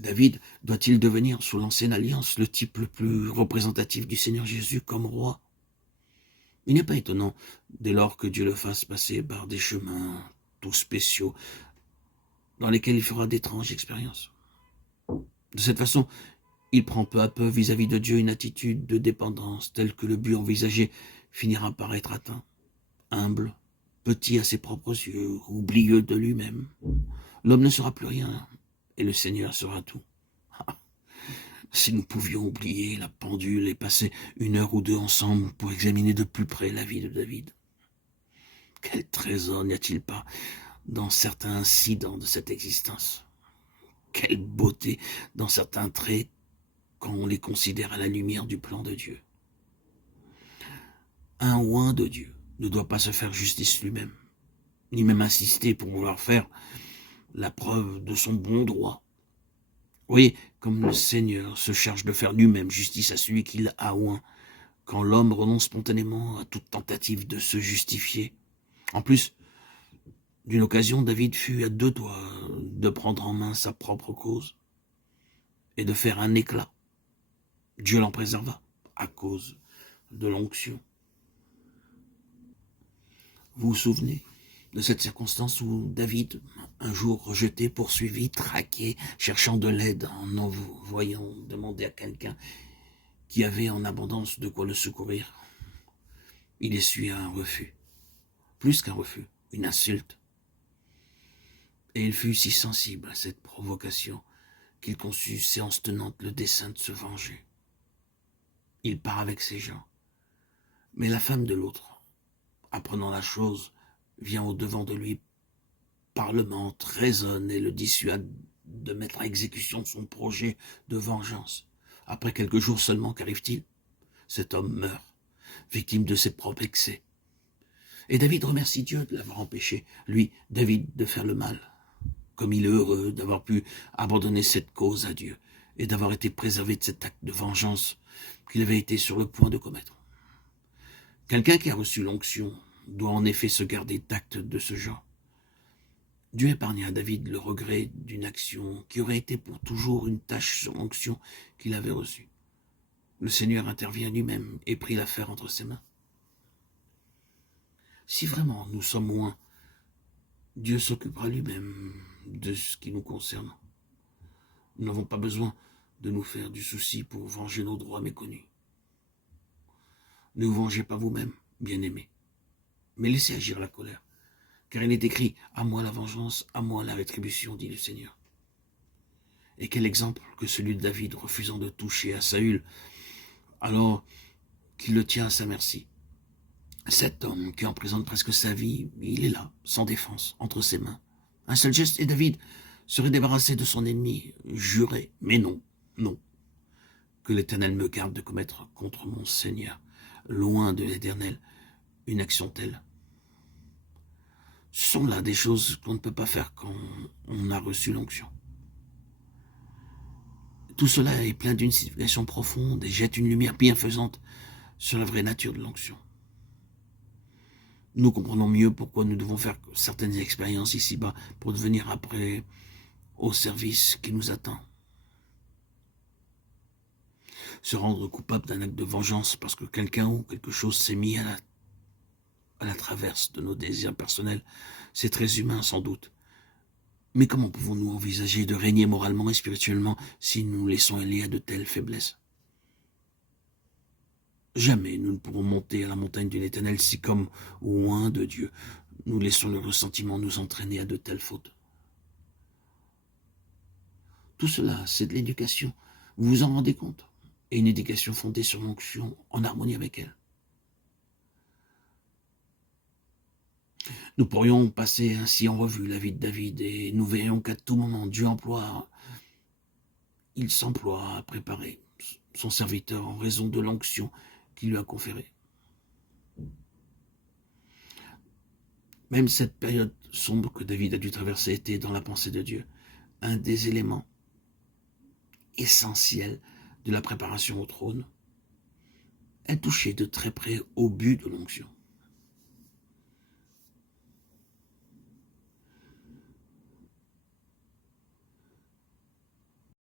David doit-il devenir, sous l'ancienne alliance, le type le plus représentatif du Seigneur Jésus comme roi? Il n'est pas étonnant, dès lors que Dieu le fasse passer par des chemins tout spéciaux, dans lesquels il fera d'étranges expériences. De cette façon, il prend peu à peu vis-à-vis de Dieu une attitude de dépendance, telle que le but envisagé finira par être atteint. Humble, petit à ses propres yeux, oublieux de lui-même, l'homme ne sera plus rien, et le Seigneur sera tout. Si nous pouvions oublier la pendule et passer 1 heure ou 2 ensemble pour examiner de plus près la vie de David. Quel trésor n'y a-t-il pas dans certains incidents de cette existence? Quelle beauté dans certains traits quand on les considère à la lumière du plan de Dieu. Un oint de Dieu ne doit pas se faire justice lui-même, ni même insister pour vouloir faire la preuve de son bon droit. Oui, comme le Seigneur se charge de faire lui-même justice à celui qu'il a oint, quand l'homme renonce spontanément à toute tentative de se justifier. En plus, d'une occasion, David fut à 2 doigts de prendre en main sa propre cause et de faire un éclat. Dieu l'en préserva à cause de l'onction. Vous vous souvenez de cette circonstance où David, un jour rejeté, poursuivi, traqué, cherchant de l'aide en envoyant demander à quelqu'un qui avait en abondance de quoi le secourir, il essuya un refus, plus qu'un refus, une insulte. Et il fut si sensible à cette provocation qu'il conçut séance tenante le dessein de se venger. Il part avec ses gens, mais la femme de l'autre, apprenant la chose, vient au-devant de lui, parlemente, raisonne et le dissuade de mettre à exécution son projet de vengeance. Après quelques jours seulement, qu'arrive-t-il? Cet homme meurt, victime de ses propres excès. Et David remercie Dieu de l'avoir empêché, lui, David, de faire le mal. Comme il est heureux d'avoir pu abandonner cette cause à Dieu et d'avoir été préservé de cet acte de vengeance qu'il avait été sur le point de commettre. Quelqu'un qui a reçu l'onction doit en effet se garder d'actes de ce genre. Dieu épargna à David le regret d'une action qui aurait été pour toujours une tâche sur l'onction qu'il avait reçue. Le Seigneur intervient lui-même et prit l'affaire entre ses mains. Si vraiment nous sommes loin, Dieu s'occupera lui-même de ce qui nous concerne. Nous n'avons pas besoin de nous faire du souci pour venger nos droits méconnus. Ne vous vengez pas vous-même, bien-aimés, mais laissez agir la colère. Car il est écrit, à moi la vengeance, à moi la rétribution, dit le Seigneur. Et quel exemple que celui de David refusant de toucher à Saül, alors qu'il le tient à sa merci. Cet homme qui emprisonne presque sa vie, il est là, sans défense, entre ses mains. Un seul geste et David serait débarrassé de son ennemi, juré, mais non, non. Que l'Éternel me garde de commettre contre mon Seigneur, loin de l'Éternel, une action telle. Ce sont là des choses qu'on ne peut pas faire quand on a reçu l'onction. Tout cela est plein d'une signification profonde et jette une lumière bienfaisante sur la vraie nature de l'onction. Nous comprenons mieux pourquoi nous devons faire certaines expériences ici-bas pour devenir après au service qui nous attend. Se rendre coupable d'un acte de vengeance parce que quelqu'un ou quelque chose s'est mis à la traverse de nos désirs personnels, c'est très humain sans doute. Mais comment pouvons-nous envisager de régner moralement et spirituellement si nous nous laissons aller à de telles faiblesses? Jamais nous ne pourrons monter à la montagne de l'Éternel si, comme loin de Dieu, nous laissons le ressentiment nous entraîner à de telles fautes. Tout cela, c'est de l'éducation. Vous vous en rendez compte? Et une éducation fondée sur l'onction, en harmonie avec elle. Nous pourrions passer ainsi en revue la vie de David et nous verrions qu'à tout moment, Dieu s'emploie à préparer son serviteur en raison de l'onction qu'il lui a conférée. Même cette période sombre que David a dû traverser était, dans la pensée de Dieu, un des éléments essentiels de la préparation au trône. Elle touchait de très près au but de l'onction.